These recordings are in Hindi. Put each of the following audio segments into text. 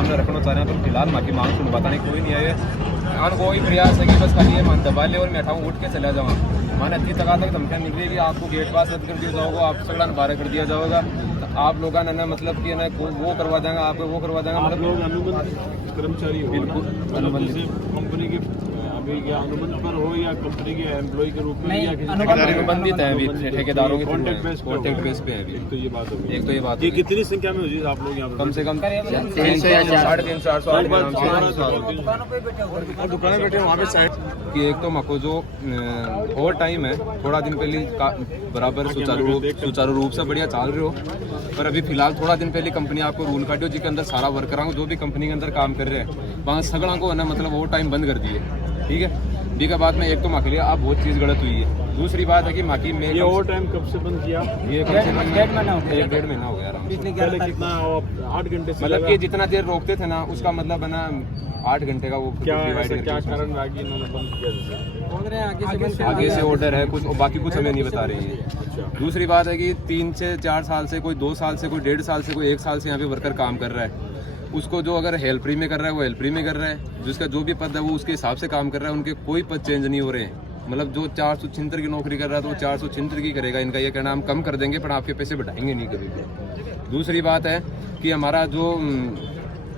सामने रखना चाह रहे हैं तो फिलहाल माँ की मांग सुन बताने कोई नहीं आए। आन कोई प्रयास है कि बस खाली ये मान दबा ले और मैं उठाऊँ उठ के चला जाऊँ। माने इतनी तक धमकियाँ मिल रही है कि आपको गेट पास रद्द कर दिया जाओगे, आप सगड़ा बारह कर दिया जाएगा, तो आप लोग ना मतलब कि ना वो करवा देंगे, आपको वो करवा देंगे। मतलब लोग अनुबंध कर्मचारी हो, बिल्कुल अनुबंधित कंपनी के अभी क्या अनुबंध पर हो या कंपनी के एम्प्लॉय के रूप में या अनुबंधित है अभी ठेकेदारों के कॉन्ट्रैक्ट बेस पे है अभी। एक तो ये बात होगी, एक तो ये बात ये कितनी संख्या में होगी आप लोग यहाँ कम से कम 300 या 350 400 और दुकानें बैठे वहाँ पे साइड कि एक तो मको जो ओवर टाइम है थोड़ा दिन पहले बराबर सुचारू रूप से बढ़िया चल रहे हो, पर अभी फिलहाल थोड़ा दिन पहले कंपनी आपको रूल काटियो जिसके अंदर सारा वर्करां जो भी कंपनी के अंदर काम कर रहे हैं वहाँ सगड़ा को है ना मतलब ओवर टाइम बंद कर दिए। ठीक है, बी का बात में एक तो माँ के लिए आप बहुत चीज़ गलत हुई है। दूसरी बात है कि माँ की में ये ओवर टाइम कब से बंद किया? ये कम से कम 1.5 महीना हो गया। पहले कितना 8 घंटे से मतलब कि जितना देर रोकते थे ना उसका मतलब है ना 8 घंटे का वो क्या कारण रहा कि इन्होंने बंद किया? आगे से ऑर्डर है कुछ और बाकी कुछ हमें नहीं बता रहे हैं। दूसरी बात है कि 3 से 4 साल से कोई 2 साल से कोई 1.5 साल से कोई 1 साल से यहाँ पे वर्कर काम कर रहा है, उसको जो अगर हेल्परी में कर रहा है वो हेल्परी में कर रहा है, जिसका जो भी पद है वो उसके हिसाब से काम कर रहा है, उनके कोई पद चेंज नहीं हो रहे हैं। मतलब जो 476 की नौकरी कर रहा है तो वो 476 की करेगा। इनका ये कहना हम कम कर देंगे पर आपके पैसे बढ़ाएंगे नहीं कभी भी। दूसरी बात है कि हमारा जो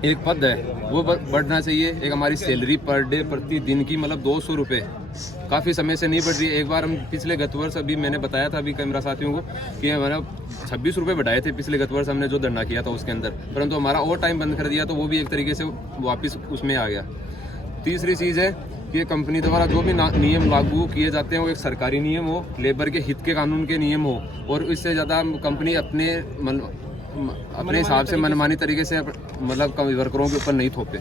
एक पद है वो बढ़ना चाहिए। एक हमारी सैलरी पर डे प्रति दिन की मतलब 200 रुपये काफ़ी समय से नहीं बढ़ रही है। एक बार हम पिछले गत वर्ष अभी मैंने बताया था अभी कैमरा साथियों को कि हमारा 26 रुपये बढ़ाए थे पिछले गत वर्ष हमने जो धरना किया था उसके अंदर, परंतु हमारा और टाइम बंद कर दिया तो वो भी एक तरीके से वापस उसमें आ गया। तीसरी चीज़ है कि कंपनी द्वारा जो भी नियम लागू किए जाते हैं वो एक सरकारी नियम हो, लेबर के हित के कानून के नियम हो और इससे ज़्यादा कंपनी अपने हिसाब से मनमानी तरीके से मतलब वर्करों के ऊपर नहीं थोपे।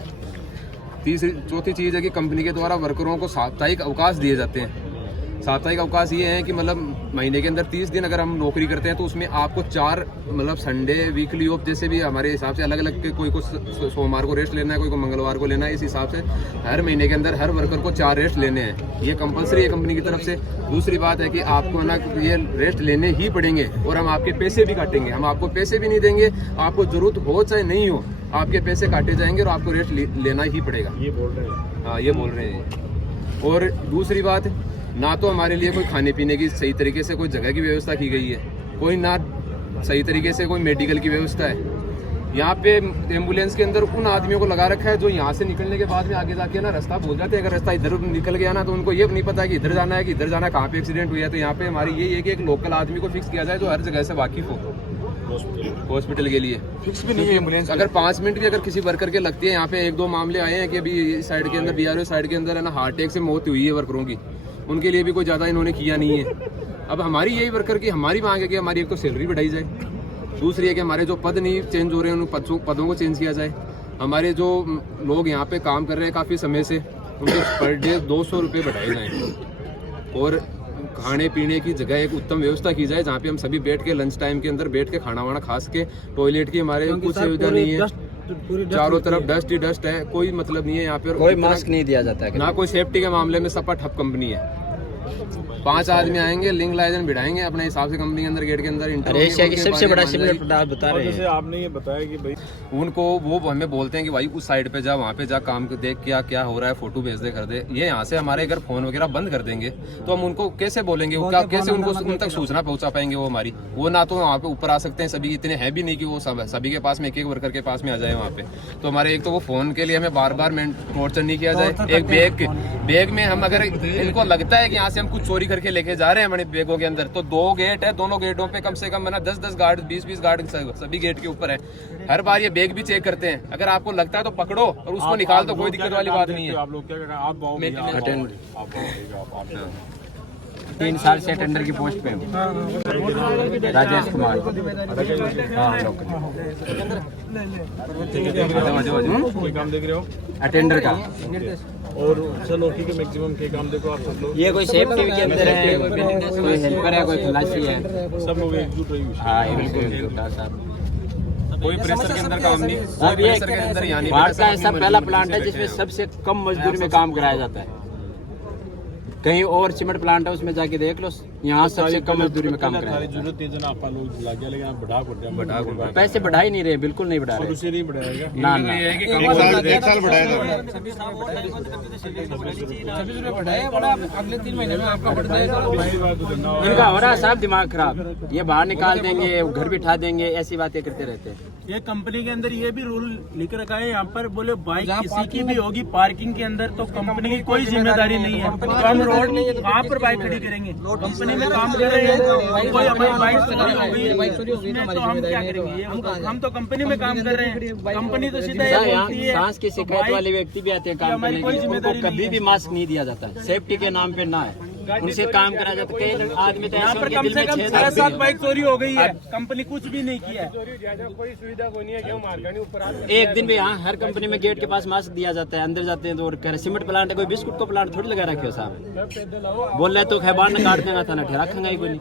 चौथी चीज़ है कि कंपनी के द्वारा वर्करों को साप्ताहिक अवकाश दिए जाते हैं। साप्ताहिक अवकाश ये है कि मतलब महीने के अंदर 30 दिन अगर हम नौकरी करते हैं तो उसमें आपको 4 मतलब संडे वीकली ऑफ जैसे भी हमारे हिसाब से अलग अलग कोई को सोमवार को रेस्ट लेना है, कोई को मंगलवार को लेना है, इस हिसाब से हर महीने के अंदर हर वर्कर को 4 रेस्ट लेने हैं। ये कंपलसरी है कंपनी की तरफ से। दूसरी बात है कि आपको ना ये रेस्ट लेने ही पड़ेंगे और हम आपके पैसे भी काटेंगे। हम आपको पैसे भी नहीं देंगे, आपको जरूरत हो चाहे नहीं हो आपके पैसे काटे जाएंगे और आपको रेस्ट लेना ही पड़ेगा। ये बोल रहे हैं, हाँ ये बोल रहे हैं। और दूसरी बात ना तो हमारे लिए कोई खाने पीने की सही तरीके से कोई जगह की व्यवस्था की गई है, कोई ना सही तरीके से कोई मेडिकल की व्यवस्था है। यहाँ पे एम्बुलेंस के अंदर उन आदमियों को लगा रखा है जो यहाँ से निकलने के बाद में आगे जाके ना रास्ता भूल जाते हैं। अगर रास्ता इधर निकल गया ना तो उनको ये नहीं पता कि इधर जाना है कि इधर जाना है, कहाँ पे एक्सीडेंट हुआ है। तो यहाँ पे हमारी यही है कि एक लोकल आदमी को फिक्स किया जाए जो हर जगह से वाकिफ हो हॉस्पिटल के लिए। फिक्स भी नहीं है एम्बुलेंस। अगर 5 मिनट भी अगर किसी वर्कर के लगती है, यहाँ पे 1-2 मामले आए हैं कि अभी इस साइड के अंदर BRO साइड के अंदर है ना हार्ट अटैक से मौत हुई है वर्करों की, उनके लिए भी कोई ज़्यादा इन्होंने किया नहीं है। अब हमारी यही वर्कर की हमारी मांग है कि हमारी एक तो सैलरी बढ़ाई जाए, दूसरी है कि हमारे जो पद नहीं चेंज हो रहे हैं उन पदों को चेंज किया जाए। हमारे जो लोग यहाँ पे काम कर रहे हैं काफ़ी समय से उनके पर डे 200 रुपये बढ़ाए जाएँ और खाने पीने की जगह एक उत्तम व्यवस्था की जाए जहाँ पे हम सभी बैठ के लंच टाइम के अंदर बैठ के खाना वाना खा सके। टॉयलेट की हमारे कुछ सुविधा नहीं है, चारों तरफ डस्ट ही डस्ट है, कोई मतलब नहीं है यहाँ पे। कोई मास्क नहीं दिया जाता है, ना कोई सेफ्टी के मामले में सपा ठप कंपनी है। 5 आदमी आएंगे लिंक लाइजन बिठाएंगे अपने हिसाब से कंपनी के अंदर गेट के अंदर एशिया की सबसे बड़ा सिमिलर प्रोडक्ट बता रहे हैं। जैसे आपने ये बताया कि भाई उनको वो हमें बोलते हैं कि भाई उस साइड पे जा, वहाँ पे जा, काम देख क्या हो रहा है, फोटो भेज दे कर दे। ये यहाँ से हमारे अगर फोन वगैरह बंद कर देंगे तो हम उनको कैसे बोलेंगे, वो क्या कैसे उनको उन तक सूचना पहुँचा पाएंगे वो हमारी। वो ना तो वहाँ पे ऊपर आ सकते हैं, सभी इतने है भी नहीं कि वो सभी के पास में एक वर्कर के पास में आ जाए वहाँ पे। तो हमारे एक तो वो फोन के लिए हमें बार बार टॉर्चर नहीं किया जाए। एक बैग में हम अगर इनको लगता है कि यहाँ से हम कुछ चोरी करके लेके जा रहे हैं हमारे बैगों के अंदर, तो 2 गेट है, दोनों गेटों पे कम से कम 10-10 गार्ड 20-20 गार्ड सभी गेट के ऊपर है। हर बार ये बैग भी चेक करते हैं। अगर आपको लगता है तो पकड़ो और उसको निकाल दो, कोई दिक्कत वाली बात नहीं है। आप लोग क्या कर रहे हैं? आप 3 साल से टेंडर की पोस्ट पे हूँ, राजेश कुमार। कोई काम देख रहे हो अटेंडर का और चलो ठीक है, मैक्सिमम के काम देखो आप सब लोग। ये कोई सेफ्टी के अंदर है, कोई हेल्पर है, कोई खलासी है, सब लोग एकजुट रही। हाँ बिल्कुल साहब। कोई प्रेशर के अंदर काम नहीं, अब ये भारत का ऐसा पहला प्लांट है जिसमें सबसे कम मजदूरी में काम कराया जाता है। कहीं और सीमेंट प्लांट है उसमें जाके देख लो, यहाँ सबसे कम मजदूरी में काम कराया। जरूरत है जना आप लोग लगे लेकिन आप बढ़ा पैसे बढ़ा ही नहीं रहे, बिल्कुल नहीं बढ़ा रहे। उसे नहीं बढ़ाएगा ना ना एक साल बढ़ाएगा। अगले 3 महीने में आपका बढ़ जाएगा। इनका हो रहा है साहब दिमाग खराब, ये बाहर निकाल देंगे, घर बिठा देंगे, ऐसी बातें करते रहते हैं। ये कंपनी के अंदर ये भी रूल लिख रखा है यहाँ पर, बोले बाइक किसी की भी होगी पार्किंग के अंदर तो कंपनी की कोई जिम्मेदारी नहीं है। तो हम रोड वहाँ पर बाइक खड़ी करेंगे, कंपनी में काम कर रहे हैं, कोई हमारी बाइक चोरी हो गई उसमें तो हम क्या करेंगे? ये हम तो कंपनी में काम कर रहे हैं, कंपनी तो सीधा ये यहाँ बोलती है सांस की शिकायत वाले व्यक्ति भी आते हैं काम करने के लिए, उनको कभी भी मास्क नहीं दिया जाता, सेफ्टी के नाम पे ना है, उनसे काम कराया जाता है। कई आदमी तो यहाँ पर कम से कम 6-7 बाइक चोरी हो गई है, कंपनी कुछ भी नहीं किया है। कोई सुविधा कोई नहीं है, क्यों मार्केट ऊपर एक दिन भी यहाँ हर कंपनी में गेट के पास मास्क दिया जाता है, अंदर जाते हैं तो और कह रहे सीमेंट प्लांट है, कोई बिस्कुट को प्लांट थोड़ी लगा रखे हो साहब। बोल रहे तो खैबान काट देना था ना, ठहरा खंगा ही कोई नहीं।